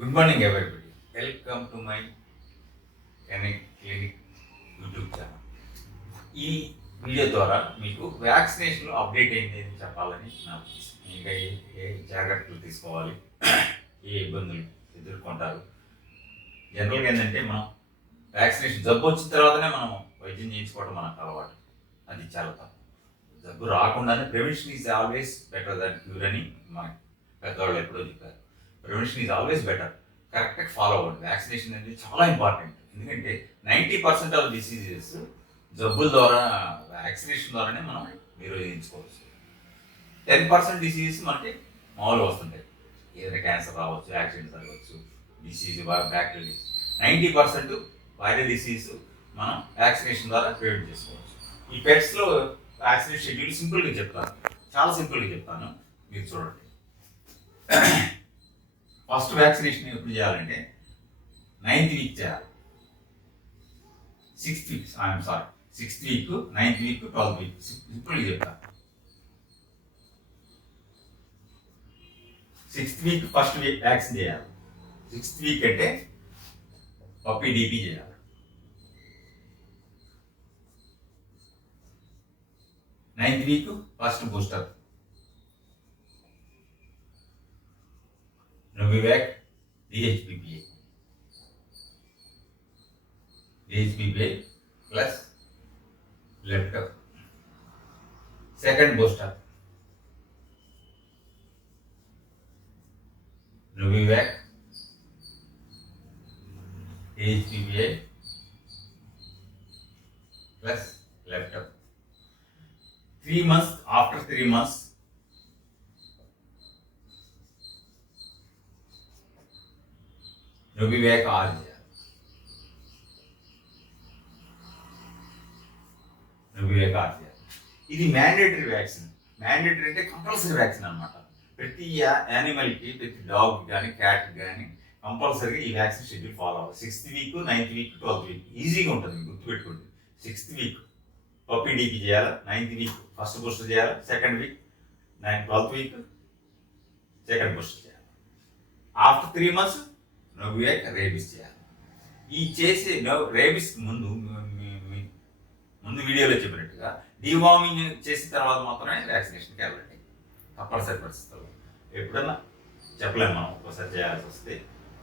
Good morning everybody. Welcome to my clinic YouTube channel. ఈ video ద్వారా మీకు వ్యాక్సినేషన్లో update ఏంటి అని చెప్పాలని నాకు ఇంకా ఏ జాగ్రత్తలు తీసుకోవాలి, ఏ ఇబ్బందులు ఎదుర్కొంటారు. జనరల్గా ఏంటంటే మనం వ్యాక్సినేషన్ జబ్బు వచ్చిన తర్వాతనే మనం వైద్యం చేయించుకోవడం మనకు అలవాటు. అది చాలా తప్పు. జబ్బు రాకుండానే prevention is always better than cure అని మనకి పెద్దవాళ్ళు ఎప్పుడో చెప్పారు. Prevention is always better. కరెక్ట్గా ఫాలో అవ్వండి. వ్యాక్సినేషన్ అనేది చాలా ఇంపార్టెంట్. ఎందుకంటే 90% ఆఫ్ డిసీజెస్ జబ్బుల ద్వారా వ్యాక్సినేషన్ ద్వారానే మనం నిరోధించుకోవచ్చు. 10% డిసీజెస్ మనకి మామూలుగా వస్తుంటాయి. ఏదైనా క్యాన్సర్ రావచ్చు, యాక్సిడెంట్ జరగవచ్చు, డిసీజ్ బ్యాక్టీరియల్. 90% వైరల్ డిసీజ్ మనం వ్యాక్సినేషన్ ద్వారా ప్రివెంట్ చేసుకోవచ్చు. ఈ పెట్స్లో వ్యాక్సినేషన్ షెడ్యూల్ సింపుల్గా చెప్తాను, చాలా సింపుల్గా చెప్తాను, మీరు చూడండి. ఫస్ట్ వ్యాక్సినేషన్ ఎప్పుడు చేయాలంటే 9th వీక్ చేయాలి. 6th week 6th week, 9th week, 12th week సింపుల్గా చెప్తాను. 6th వీక్ ఫస్ట్ వ్యాక్సిన్ చేయాలి. 6th వీక్ అంటే పప్పీ డీపీ చేయాలి. 9th week first booster Novavax DHPPA plus Lepto. Second booster Novavax DHPPA plus Lepto. 3 months, after 3 months Novavax R చేయాలి. Novavax R చేయాలి. ఇది mandatory vaccine. Mandatory అంటే compulsory vaccine అనమాట. ప్రతి యానిమల్కి, ప్రతి డాగ్ కానీ క్యాట్ కానీ కంపల్సరీగా ఈ వ్యాక్సిన్ షెడ్యూల్ ఫాలో అవ్వాలి. 6th week, 9th week, 12th week ఈజీగా ఉంటుంది, మీకు గుర్తుపెట్టుకోండి. 6th వీక్ పప్పీ డీకి చేయాలి. 9th వీక్ ఫస్ట్ బూస్టర్ చేయాలి. 2nd week 12th week second booster చేయాలి. ఆఫ్టర్ 3 months Novavax రేబిస్ చేయాలి. ఈ చేసే రేబిస్ ముందు వీడియోలో చెప్పినట్టుగా డివార్మింగ్ చేసిన తర్వాత మాత్రమే వ్యాక్సినేషన్కి వెళ్ళండి. తప్పనిసరి పరిస్థితుల్లో ఎప్పుడన్నా చెప్పలేము మనం, ఒకసారి చేయాల్సి వస్తే.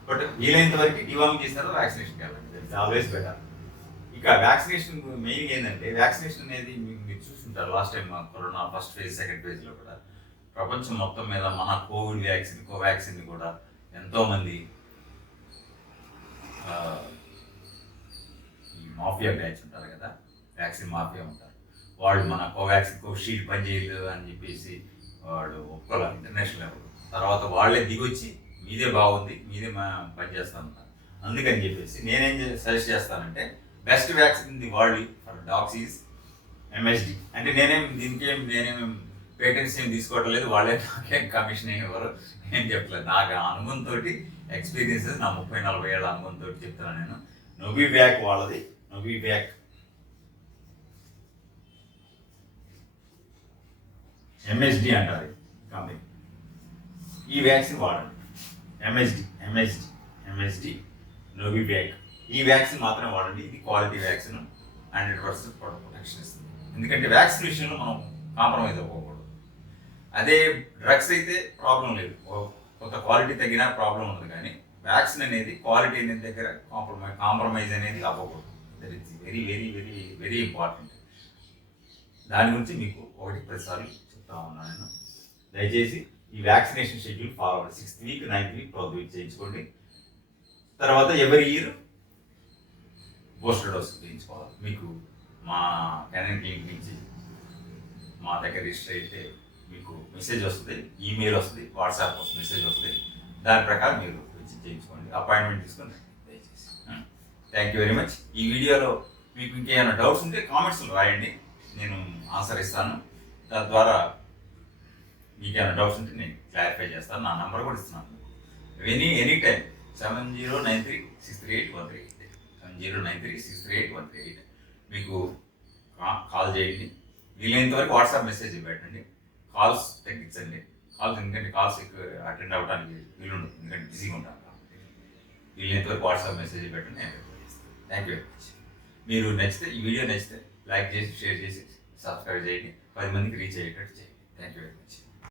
బట్ వీలైనంత వరకు డివార్మింగ్ చేసిన తర్వాత వ్యాక్సినేషన్కి వెళ్ళండి. That is always better. ఇక వ్యాక్సినేషన్ మెయిన్ ఏంటంటే, వ్యాక్సినేషన్ అనేది మీరు చూస్తుంటారు last time corona first phase, second ఫేజ్లో కూడా ప్రపంచం మొత్తం మీద మన కోవిడ్ వ్యాక్సిన్, కోవాక్సిన్ కూడా ఎంతోమంది ఈ మాఫియా బ్యాచ్ ఉంటారు కదా, వ్యాక్సిన్ మాఫియా ఉంటారు. వాళ్ళు మన కోవాక్సిన్, కోవిషీల్డ్ పనిచేయలేదు అని చెప్పేసి వాడు ఒప్పుకోవాలి ఇంటర్నేషనల్ లెవెల్. తర్వాత వాళ్ళే దిగొచ్చి మీదే బాగుంది, మీదే పనిచేస్తాను. అందుకని చెప్పేసి నేనేం సజెస్ట్ చేస్తానంటే, best vaccine in the world for dogs is MSD. అంటే నేనేం పేటెంట్స్ ఏం తీసుకోవటం లేదు, వాళ్ళే నాకేం కమిషన్ ఇవ్వరు, నేను చెప్పలేదు. నాకు అనుభవంతో ఎక్స్పీరియన్సెస్, నా 30-40 ఏళ్ళ అనుభవంతో చెప్తున్నాను నేను. Novavax వాళ్ళది, Novavax MSD అంటారు కంపెనీ. ఈ వ్యాక్సిన్ వాడండి. MSD Novavax ఈ వ్యాక్సిన్ మాత్రమే వాడండి. ఇది క్వాలిటీ వ్యాక్సిన్, 100% ప్రొటెక్షన్ ఇస్తుంది. ఎందుకంటే వ్యాక్సిన్ విషయంలో మనం కాంప్రమైజ్ అవ్వకూడదు. అదే డ్రగ్స్ అయితే ప్రాబ్లం లేదు, కొంత క్వాలిటీ తగ్గినా ప్రాబ్లం ఉండదు. కానీ వ్యాక్సిన్ అనేది క్వాలిటీ అనేది దగ్గర కాంప్రమైజ్ అనేది అవ్వకూడదు. That is very very very very important. దాని గురించి మీకు 1-10 సార్లు చెప్తా ఉన్నాను నేను. దయచేసి ఈ వ్యాక్సినేషన్ షెడ్యూల్ ఫాలో అవ్వండి. 6th week, 9th week, 12th week చేయించుకోండి. తర్వాత ఎవరి ఇయర్ బూస్టర్ డోస్ చేయించుకోవాలి. మీకు మా కెనన్ క్లినిక్ నుంచి మా దగ్గర రిజిస్టర్ అయితే మీకు మెసేజ్ వస్తుంది, ఈమెయిల్ వస్తుంది, వాట్సాప్ వస్తుంది, మెసేజ్ వస్తుంది. దాని ప్రకారం మీరు వచ్చి చేయించుకోండి, అపాయింట్మెంట్ తీసుకొని దయచేసి. Thank you very much. ఈ వీడియోలో మీకు ఇంకేమైనా డౌట్స్ ఉంటే కామెంట్స్లో రాయండి, నేను ఆన్సర్ ఇస్తాను. తద్వారా మీకు ఏమైనా డౌట్స్ ఉంటే నేను క్లారిఫై చేస్తాను. నా నెంబర్ కూడా ఇస్తున్నాను. ఎనీ టైం 7093638138 7093638138 మీకు కాల్ చేయండి. వీలైనంత వరకు వాట్సాప్ మెసేజ్ పెట్టండి. కాల్స్ తగ్గించండి. కాల్స్ ఎందుకంటే కాల్స్ ఎక్కువ అటెండ్ అవ్వడానికి వీలుండదు, ఎందుకంటే బిజీగా ఉంటాను. వీళ్ళంత వరకు వాట్సాప్ మెసేజ్ పెట్టండి, నేను రిప్లై చేస్తాను. Thank you very much. మీరు నచ్చితే ఈ వీడియో నచ్చితే లైక్ చేసి షేర్ చేసి సబ్స్క్రైబ్ చేయండి, 10 మందికి రీచ్ అయ్యేటట్టు చేయండి. Thank you very much.